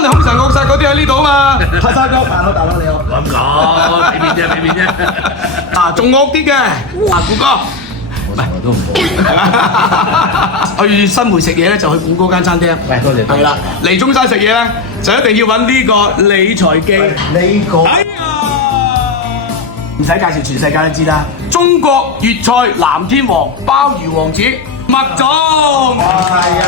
真係兇神惡煞嗰啲喺呢度嘛。黑沙哥，大佬你好。咁講，俾面啫，俾面啫。啊，仲惡啲嘅，哇，古哥。我從來都唔好。去新會食嘢咧，就去古哥間餐廳。喂，多謝。係啦，嚟中山食嘢咧，就一定要揾呢個理財記。呢個哎呀，唔使介紹，全世界都知啦。中國粵菜藍天王鮑魚王子麥總。係啊，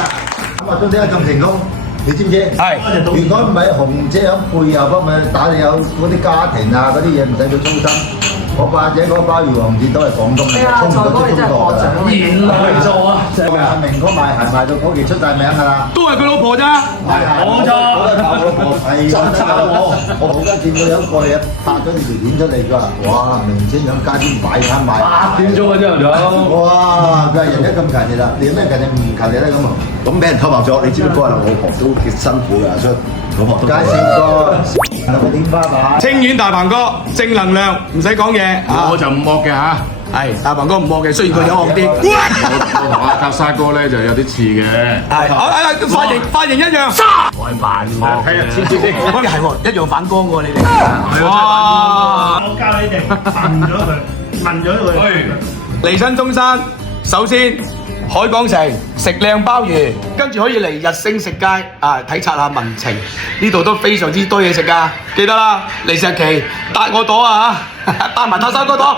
咁啊，到底係咁成功，你知唔知？係。如果唔係紅姐喺背後幫咪打你有嗰啲家庭啊嗰啲嘢，唔使佢操心。我或者嗰個鮑魚王子都係廣東嘅，衝唔到出中國㗎。原來做啊！阿明哥賣鞋賣到嗰期出晒名㗎啦。都係佢老婆咋？冇錯我都靠我老婆係炒我。我好家見到有一個嘢拍咗條片出嚟㗎，哇！明星喺街邊擺攤賣。8點鐘啊，朝頭早。哇！佢話人家咁勤力啦，你有咩勤力唔勤力咧咁啊？咁俾人偷拍咗，你知唔知嗰日我老婆都幾辛苦㗎，所以老婆都介紹個天花板。清遠大鵬哥正能量，唔使講嘢啊！我就唔惡嘅嚇。係大鵬哥唔惡嘅，雖然佢有惡啲。我同阿格沙哥咧就有啲似嘅。係，髮型一樣。我係扮惡嘅。係喎，一樣反光喎，你哋。哇！我教你哋問咗佢。嚟親中山，首先海港城食靚鮑魚，跟住可以嚟日星食街啊，體察下民情。呢度都非常之多嘢食㗎，記得啦，嚟石岐搭我朵啊嚇，搭埋塔山嗰朵。